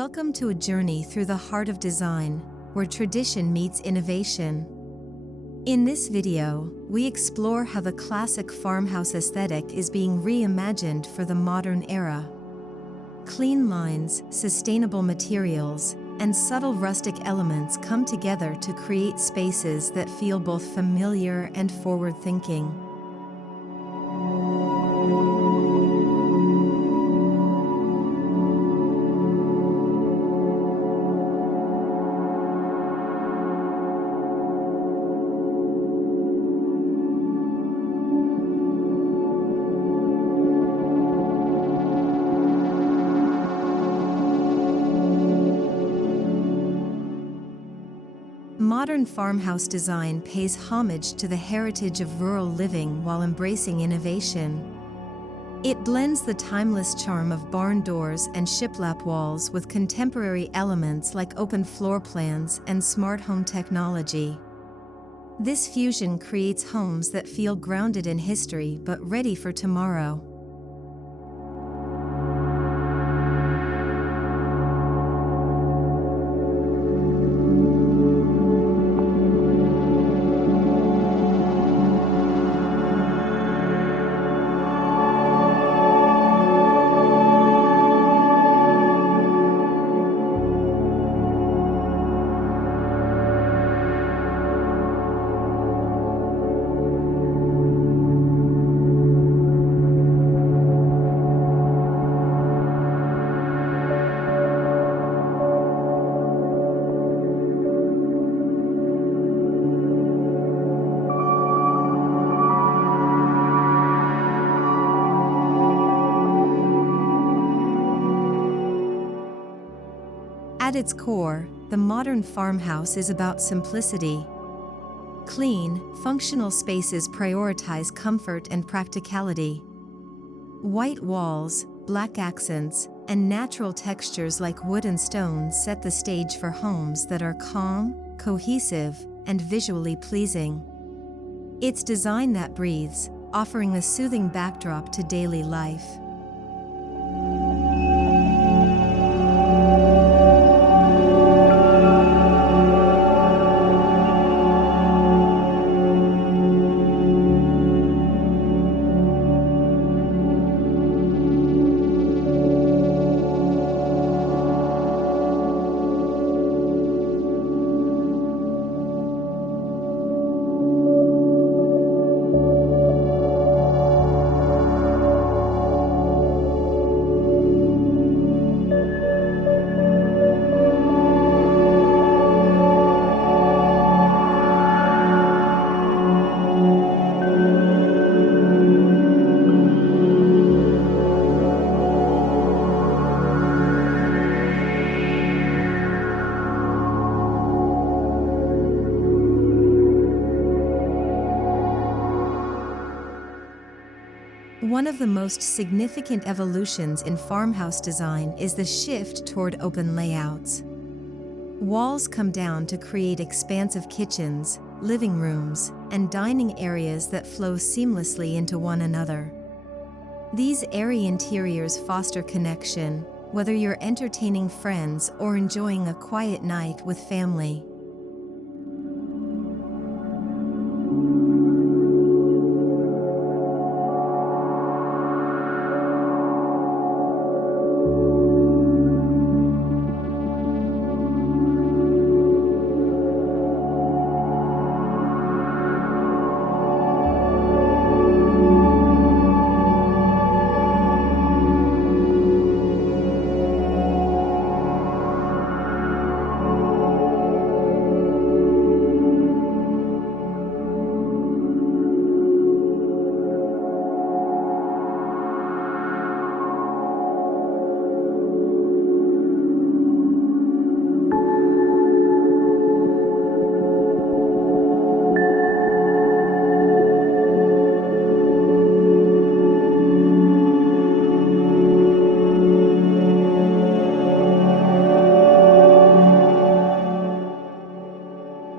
Welcome to a journey through the heart of design, where tradition meets innovation. In this video, we explore how the classic farmhouse aesthetic is being reimagined for the modern era. Clean lines, sustainable materials, and subtle rustic elements come together to create spaces that feel both familiar and forward-thinking. Modern farmhouse design pays homage to the heritage of rural living while embracing innovation. It blends the timeless charm of barn doors and shiplap walls with contemporary elements like open floor plans and smart home technology. This fusion creates homes that feel grounded in history but ready for tomorrow. At its core, the modern farmhouse is about simplicity. Clean, functional spaces prioritize comfort and practicality. White walls, black accents, and natural textures like wood and stone set the stage for homes that are calm, cohesive, and visually pleasing. It's design that breathes, offering a soothing backdrop to daily life. One of the most significant evolutions in farmhouse design is the shift toward open layouts. Walls come down to create expansive kitchens, living rooms, and dining areas that flow seamlessly into one another. These airy interiors foster connection, whether you're entertaining friends or enjoying a quiet night with family.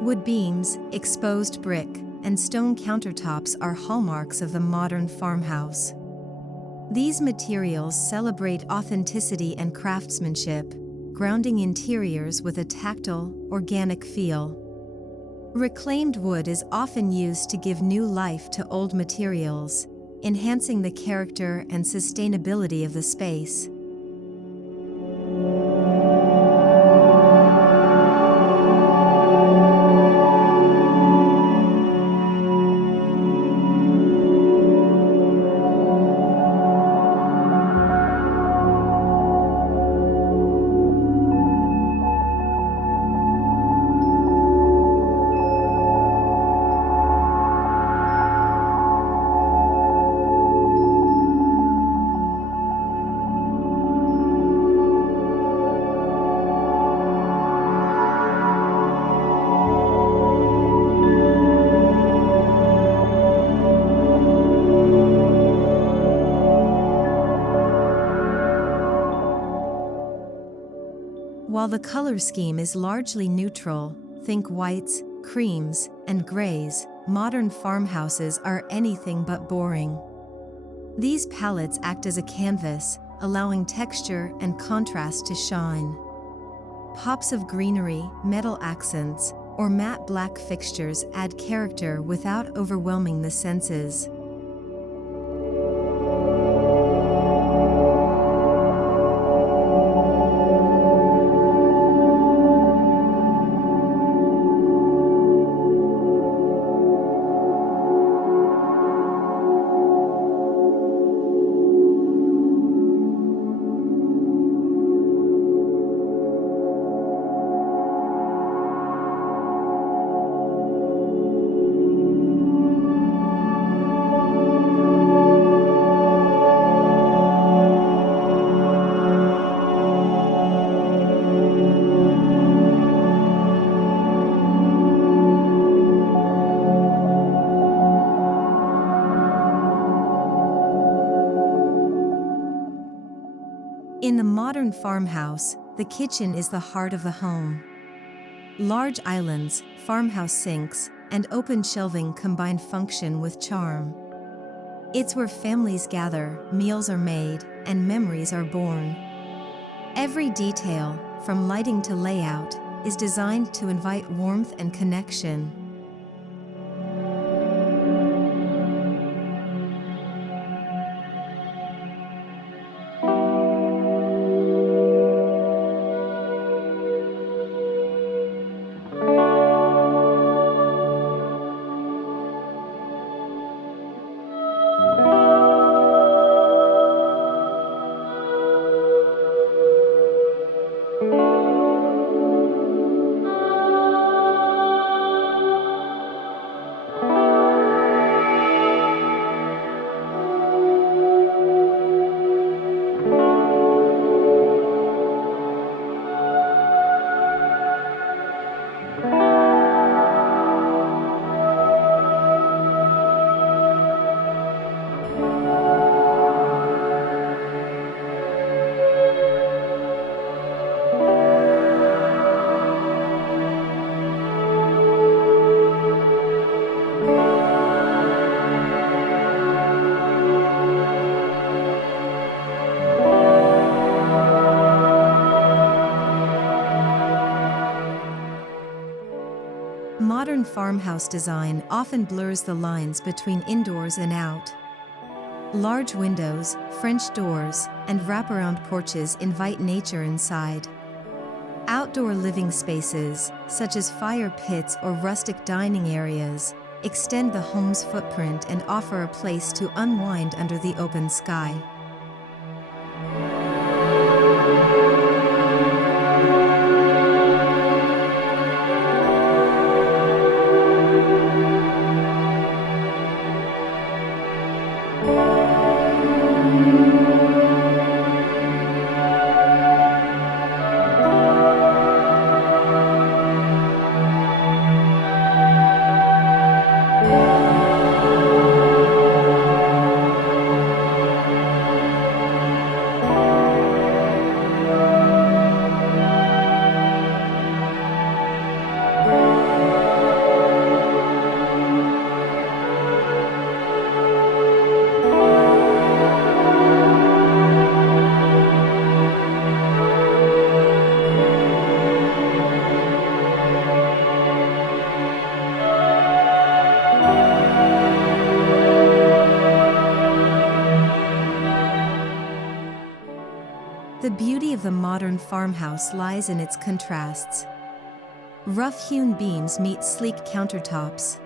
Wood beams, exposed brick, and stone countertops are hallmarks of the modern farmhouse. These materials celebrate authenticity and craftsmanship, grounding interiors with a tactile, organic feel. Reclaimed wood is often used to give new life to old materials, enhancing the character and sustainability of the space. While the color scheme is largely neutral, think whites, creams, and grays, modern farmhouses are anything but boring. These palettes act as a canvas, allowing texture and contrast to shine. Pops of greenery, metal accents, or matte black fixtures add character without overwhelming the senses. In the modern farmhouse, the kitchen is the heart of the home. Large islands, farmhouse sinks, and open shelving combine function with charm. It's where families gather, meals are made, and memories are born. Every detail, from lighting to layout, is designed to invite warmth and connection. Modern farmhouse design often blurs the lines between indoors and out. Large windows, French doors, and wraparound porches invite nature inside. Outdoor living spaces, such as fire pits or rustic dining areas, extend the home's footprint and offer a place to unwind under the open sky. beauty of the modern farmhouse lies in its contrasts. Rough-hewn beams meet sleek countertops.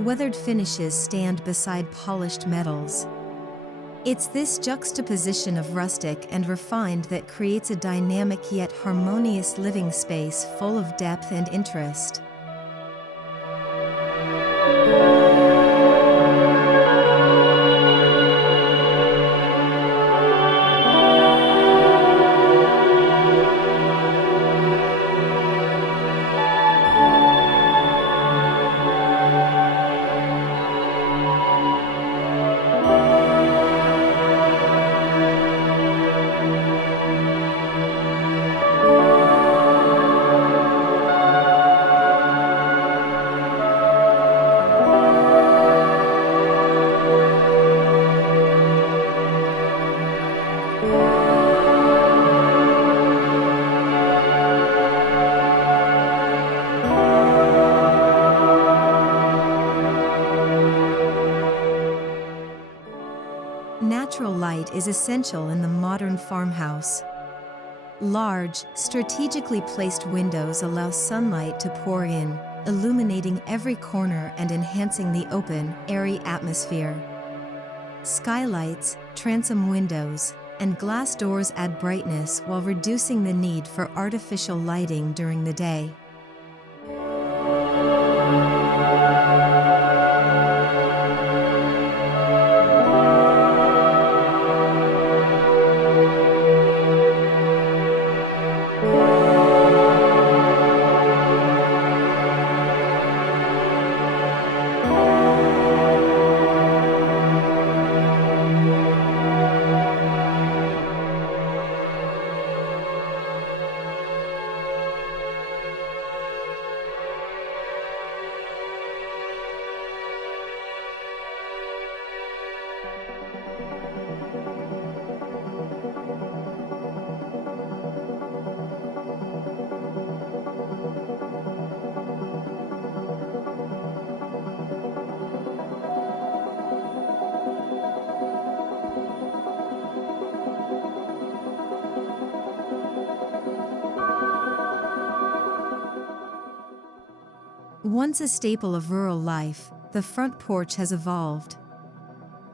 Weathered finishes stand beside polished metals. It's this juxtaposition of rustic and refined that creates a dynamic yet harmonious living space full of depth and interest. Natural light is essential in the modern farmhouse. Large, strategically placed windows allow sunlight to pour in, illuminating every corner and enhancing the open, airy atmosphere. Skylights, transom windows, and glass doors add brightness while reducing the need for artificial lighting during the day. Once a staple of rural life, the front porch has evolved.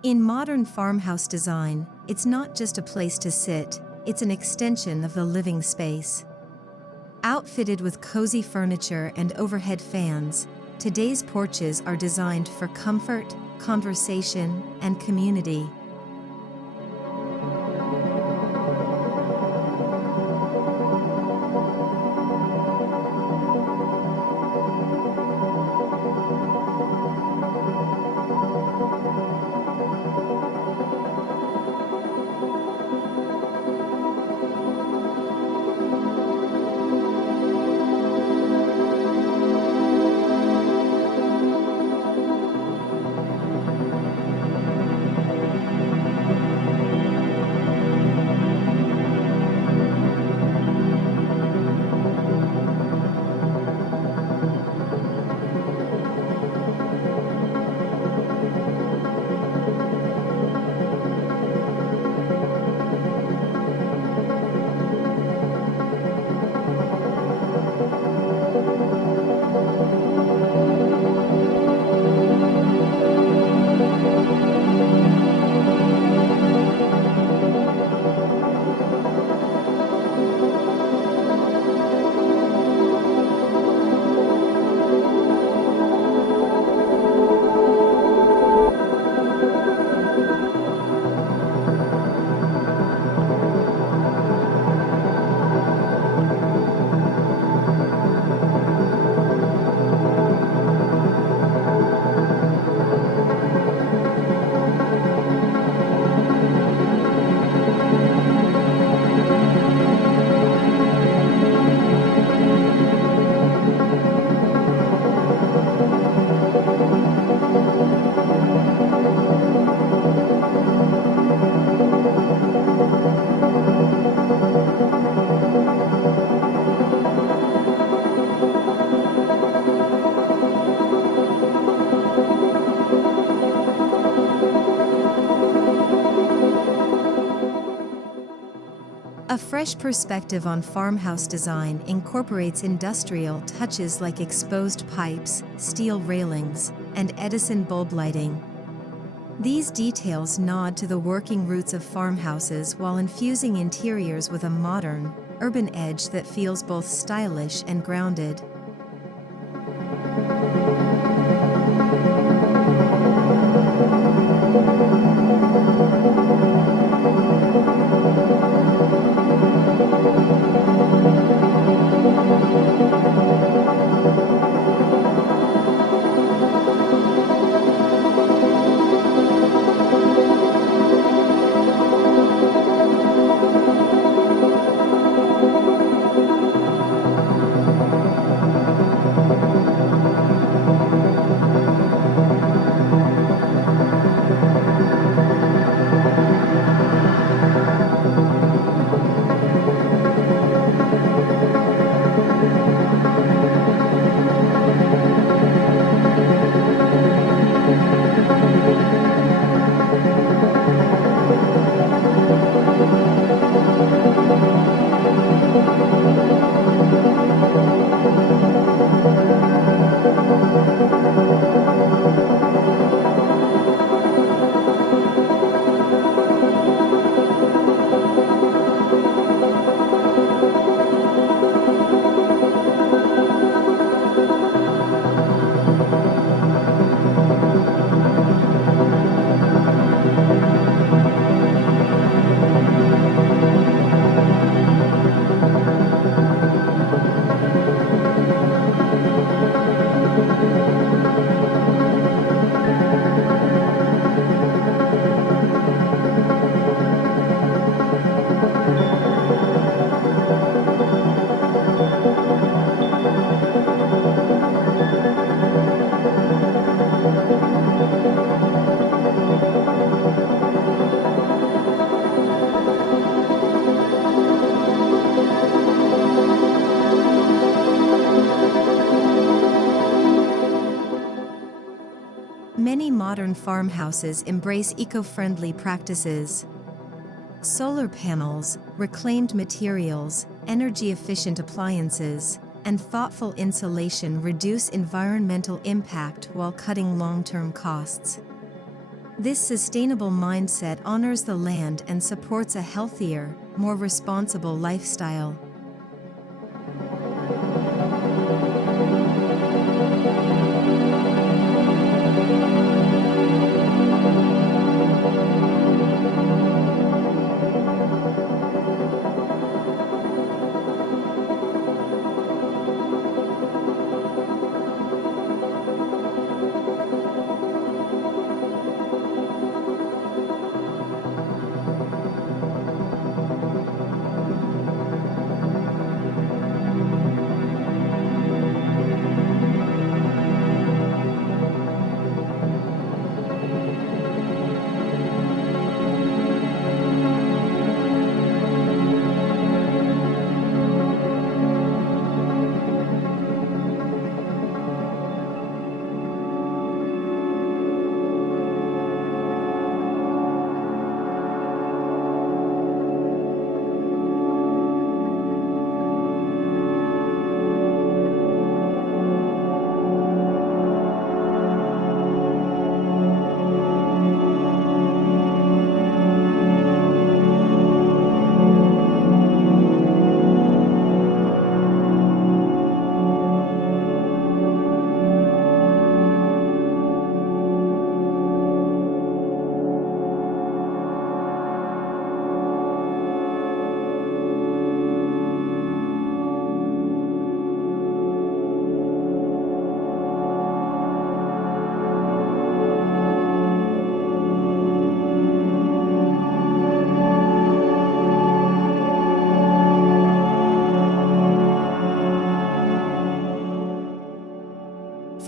In modern farmhouse design, it's not just a place to sit, it's an extension of the living space. Outfitted with cozy furniture and overhead fans, today's porches are designed for comfort, conversation, and community. A fresh perspective on farmhouse design incorporates industrial touches like exposed pipes, steel railings, and Edison bulb lighting. These details nod to the working roots of farmhouses while infusing interiors with a modern, urban edge that feels both stylish and grounded. Many modern farmhouses embrace eco-friendly practices. Solar panels, reclaimed materials, energy-efficient appliances, and thoughtful insulation reduce environmental impact while cutting long-term costs. This sustainable mindset honors the land and supports a healthier, more responsible lifestyle.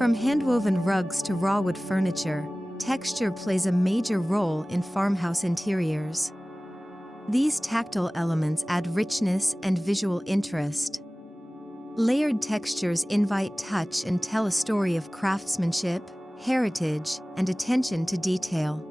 From handwoven rugs to raw wood furniture, texture plays a major role in farmhouse interiors. These tactile elements add richness and visual interest. Layered textures invite touch and tell a story of craftsmanship, heritage, and attention to detail.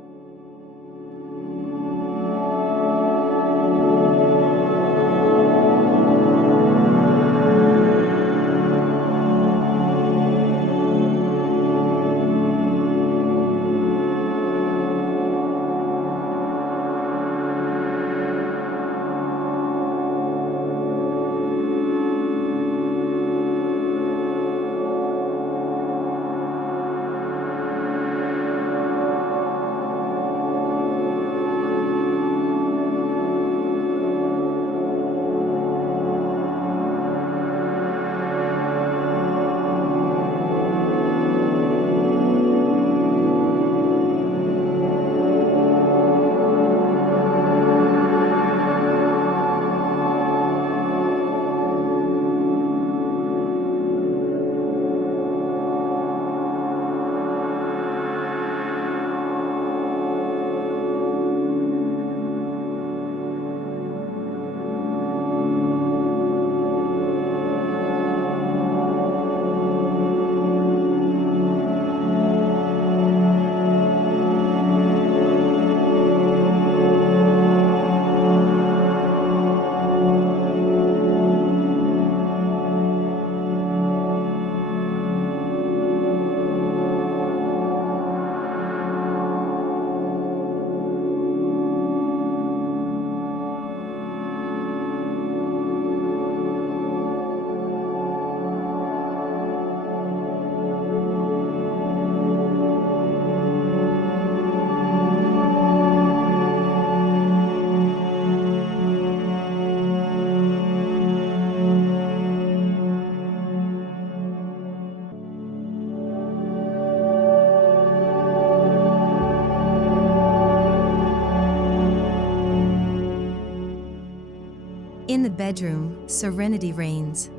In the bedroom, serenity reigns.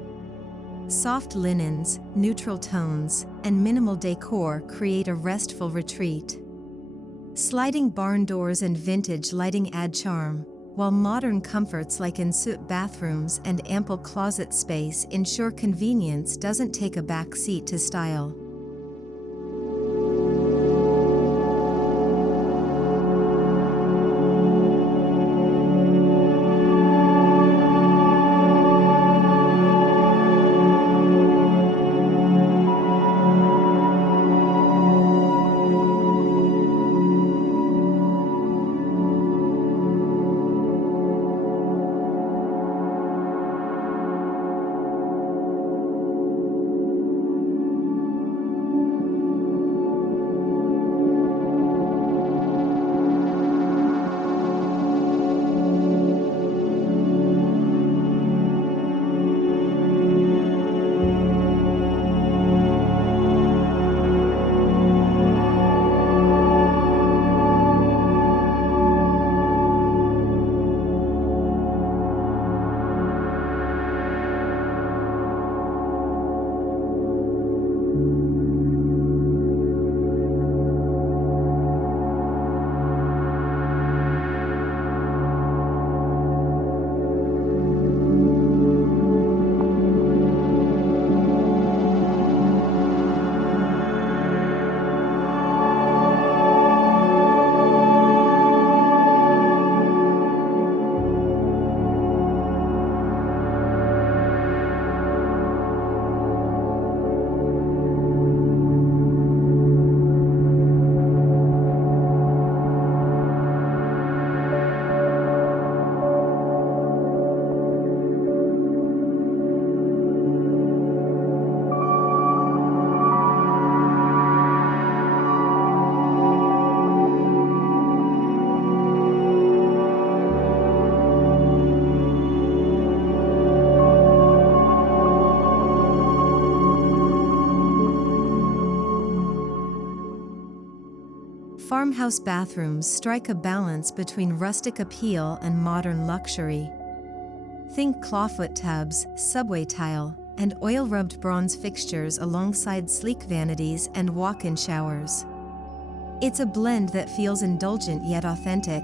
Soft linens, neutral tones, and minimal decor create a restful retreat. Sliding barn doors and vintage lighting add charm, while modern comforts like ensuite bathrooms and ample closet space ensure convenience doesn't take a back seat to style. Farmhouse bathrooms strike a balance between rustic appeal and modern luxury. Think clawfoot tubs, subway tile, and oil-rubbed bronze fixtures alongside sleek vanities and walk-in showers. It's a blend that feels indulgent yet authentic.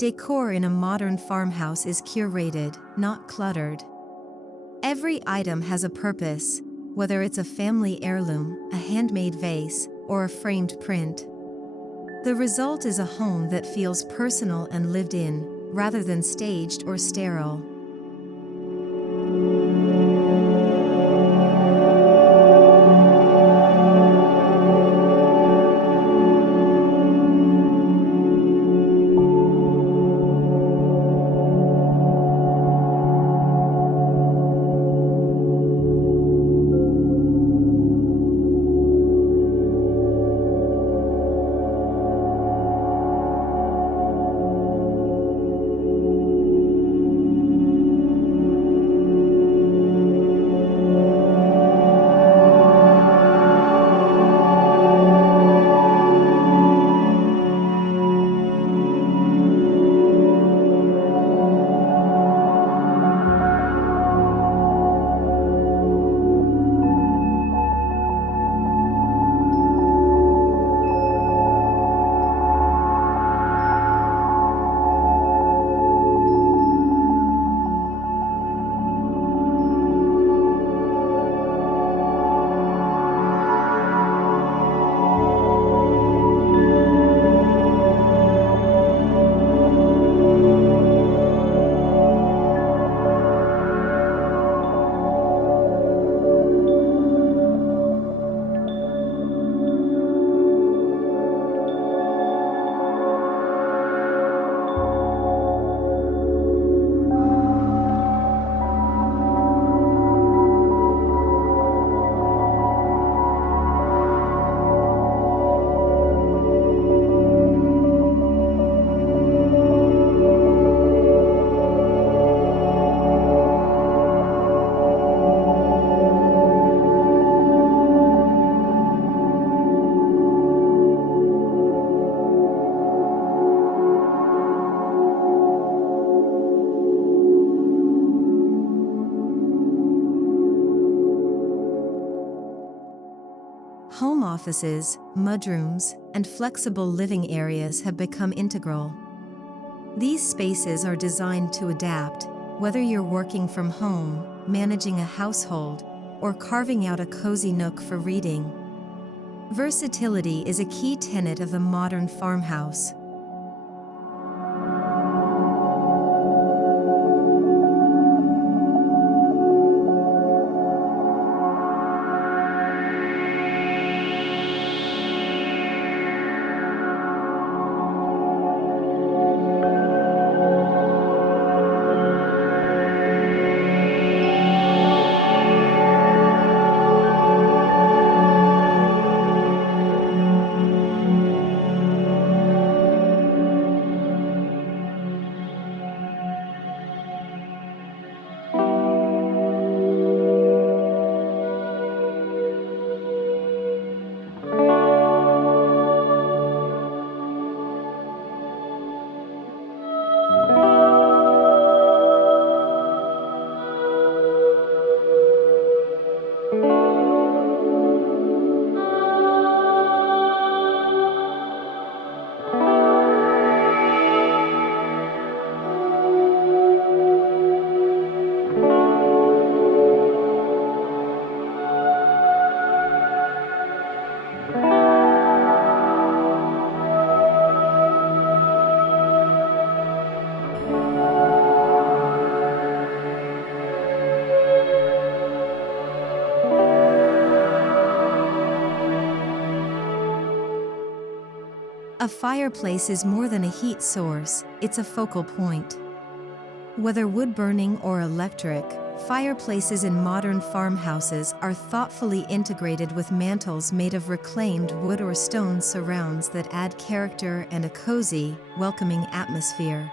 Decor in a modern farmhouse is curated, not cluttered. Every item has a purpose, whether it's a family heirloom, a handmade vase, or a framed print. The result is a home that feels personal and lived in, rather than staged or sterile. offices, mudrooms, and flexible living areas have become integral. These spaces are designed to adapt, whether you're working from home, managing a household, or carving out a cozy nook for reading. Versatility is a key tenet of the modern farmhouse. A fireplace is more than a heat source, it's a focal point. Whether wood-burning or electric, fireplaces in modern farmhouses are thoughtfully integrated with mantels made of reclaimed wood or stone surrounds that add character and a cozy, welcoming atmosphere.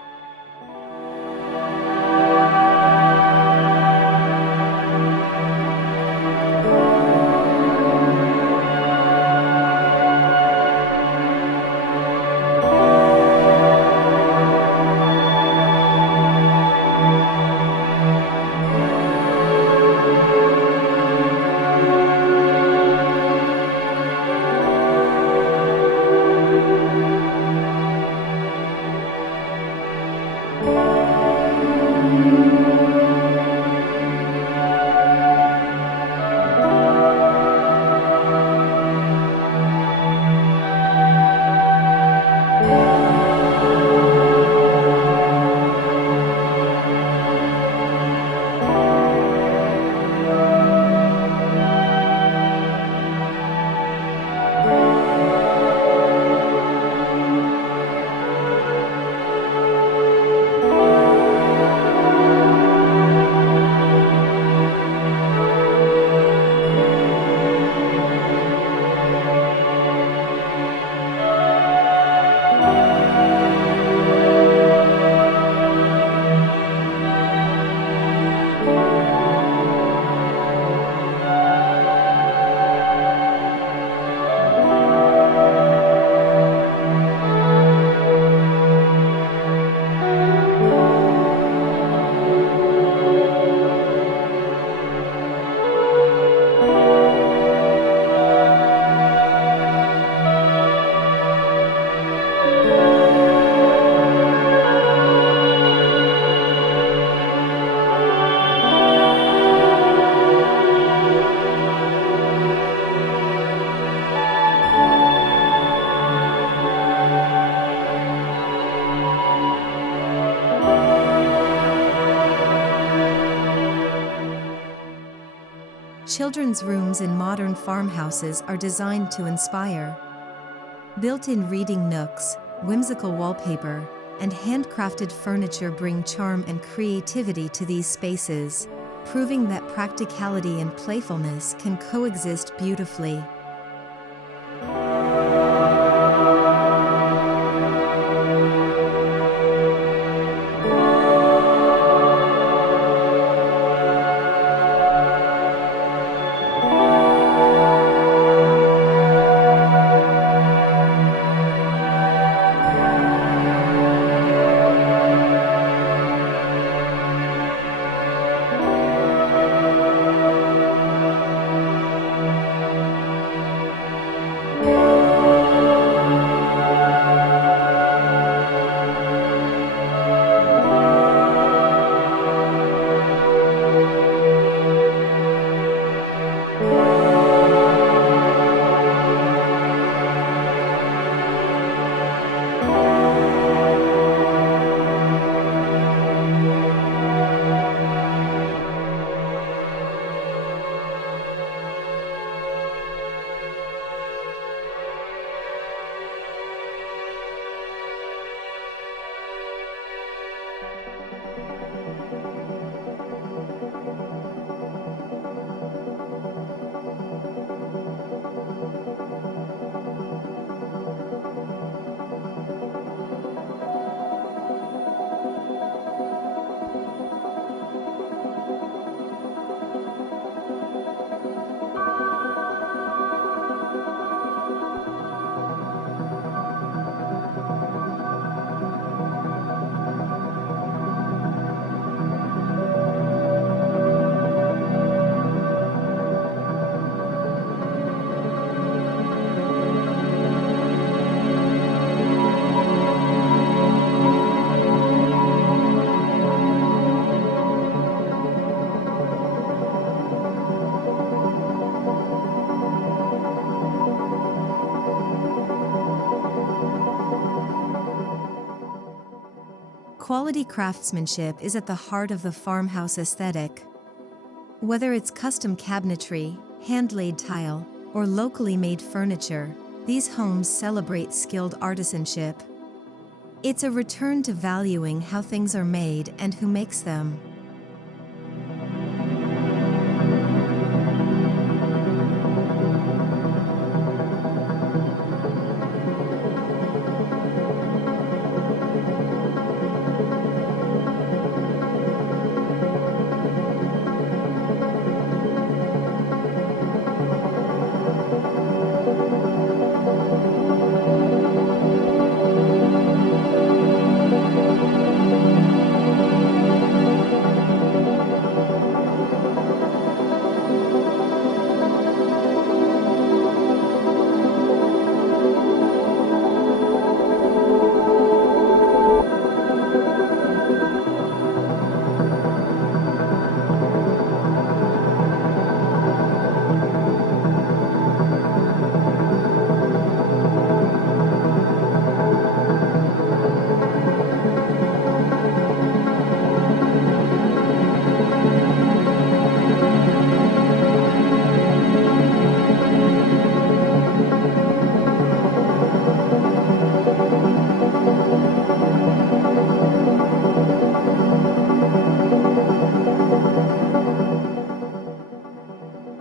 Children's rooms in modern farmhouses are designed to inspire. Built-in reading nooks, whimsical wallpaper, and handcrafted furniture bring charm and creativity to these spaces, proving that practicality and playfulness can coexist beautifully. Quality craftsmanship is at the heart of the farmhouse aesthetic. Whether it's custom cabinetry, hand-laid tile, or locally made furniture, these homes celebrate skilled artisanship. It's a return to valuing how things are made and who makes them.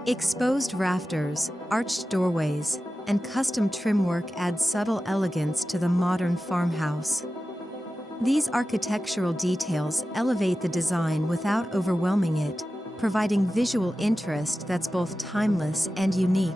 Exposed rafters, arched doorways, and custom trim work add subtle elegance to the modern farmhouse. These architectural details elevate the design without overwhelming it, providing visual interest that's both timeless and unique.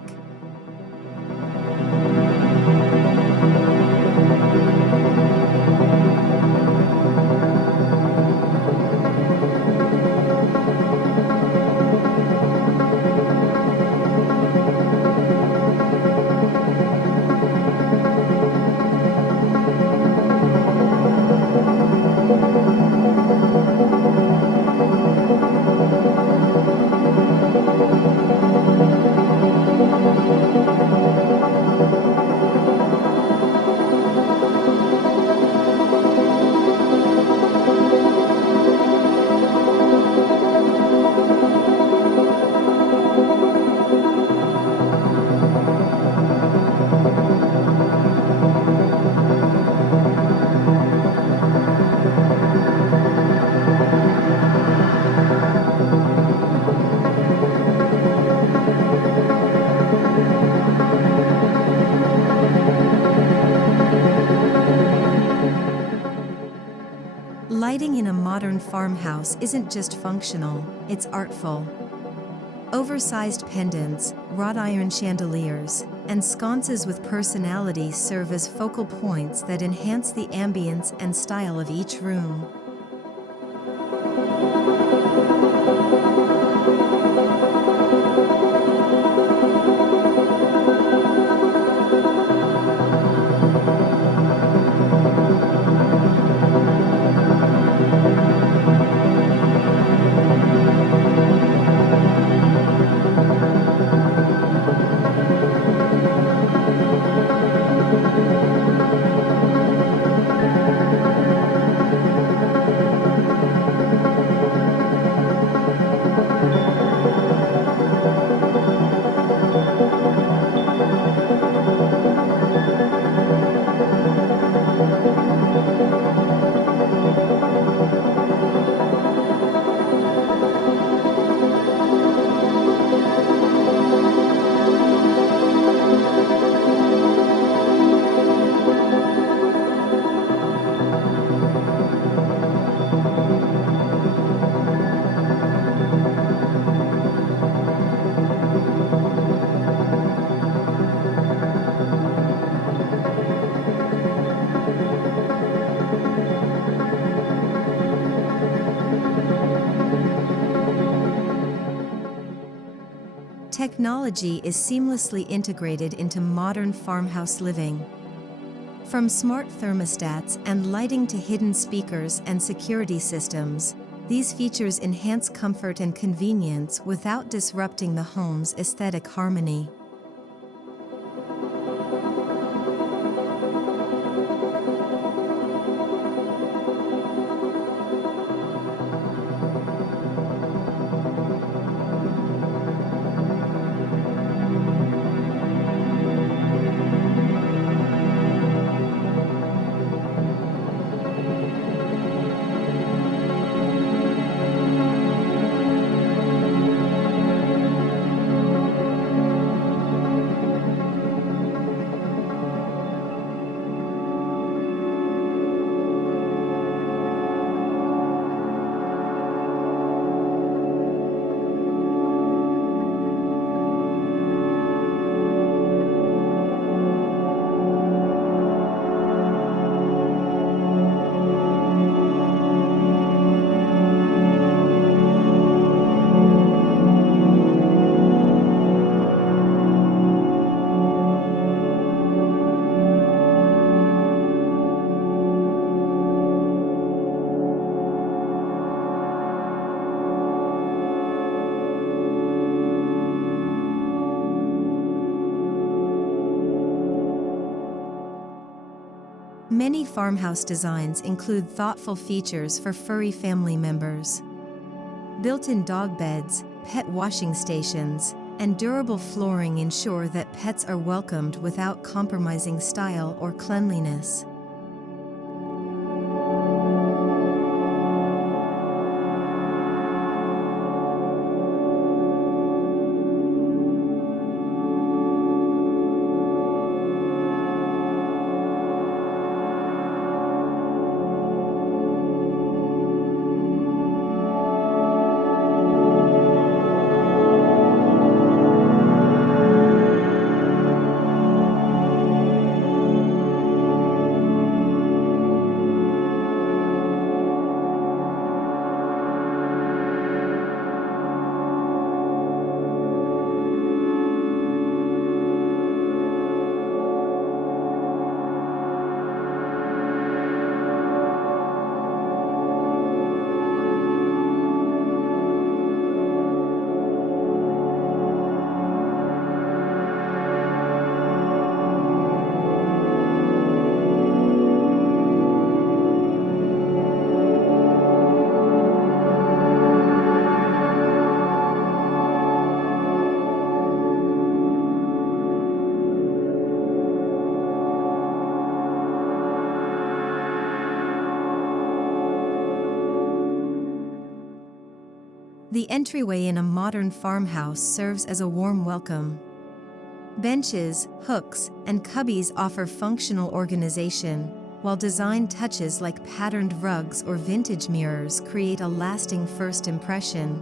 Lighting in a modern farmhouse isn't just functional, it's artful. Oversized pendants, wrought iron chandeliers, and sconces with personality serve as focal points that enhance the ambience and style of each room. Technology is seamlessly integrated into modern farmhouse living. From smart thermostats and lighting to hidden speakers and security systems, these features enhance comfort and convenience without disrupting the home's aesthetic harmony. Many farmhouse designs include thoughtful features for furry family members. Built-in dog beds, pet washing stations, and durable flooring ensure that pets are welcomed without compromising style or cleanliness. The entryway in a modern farmhouse serves as a warm welcome. Benches, hooks, and cubbies offer functional organization, while design touches like patterned rugs or vintage mirrors create a lasting first impression.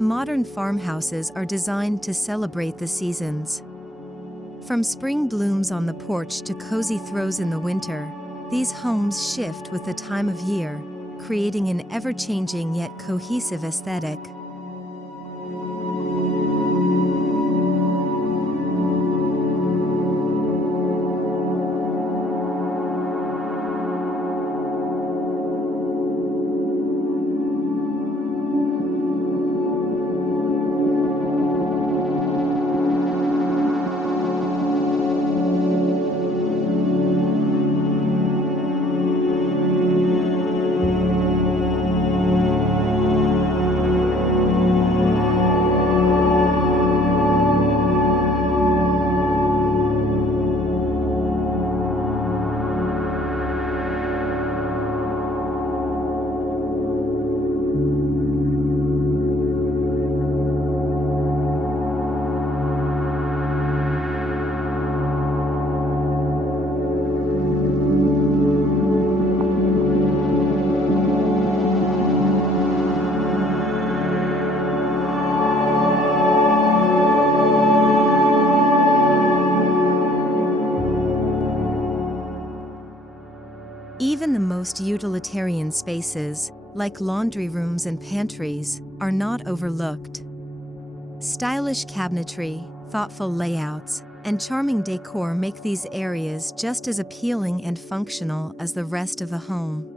Modern farmhouses are designed to celebrate the seasons. From spring blooms on the porch to cozy throws in the winter, these homes shift with the time of year, creating an ever-changing yet cohesive aesthetic. Even the most utilitarian spaces, like laundry rooms and pantries, are not overlooked. Stylish cabinetry, thoughtful layouts, and charming decor make these areas just as appealing and functional as the rest of the home.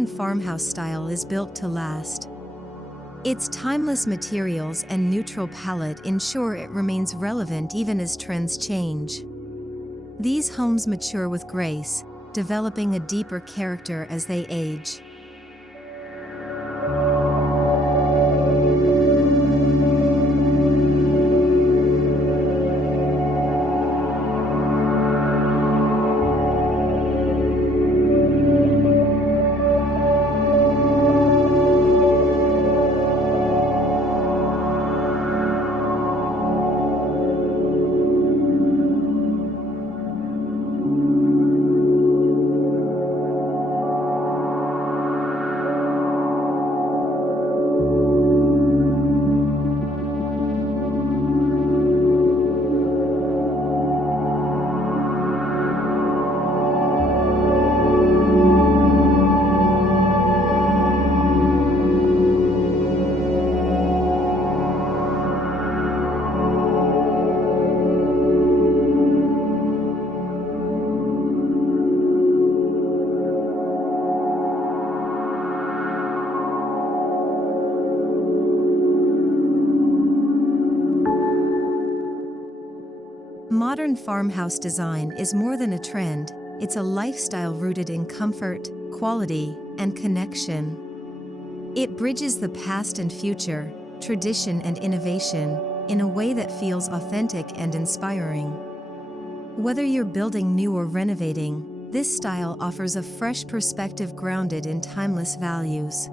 modern farmhouse style is built to last. Its timeless materials and neutral palette ensure it remains relevant even as trends change. These homes mature with grace, developing a deeper character as they age. Modern farmhouse design is more than a trend, it's a lifestyle rooted in comfort, quality, and connection. It bridges the past and future, tradition and innovation, in a way that feels authentic and inspiring. Whether you're building new or renovating, this style offers a fresh perspective grounded in timeless values.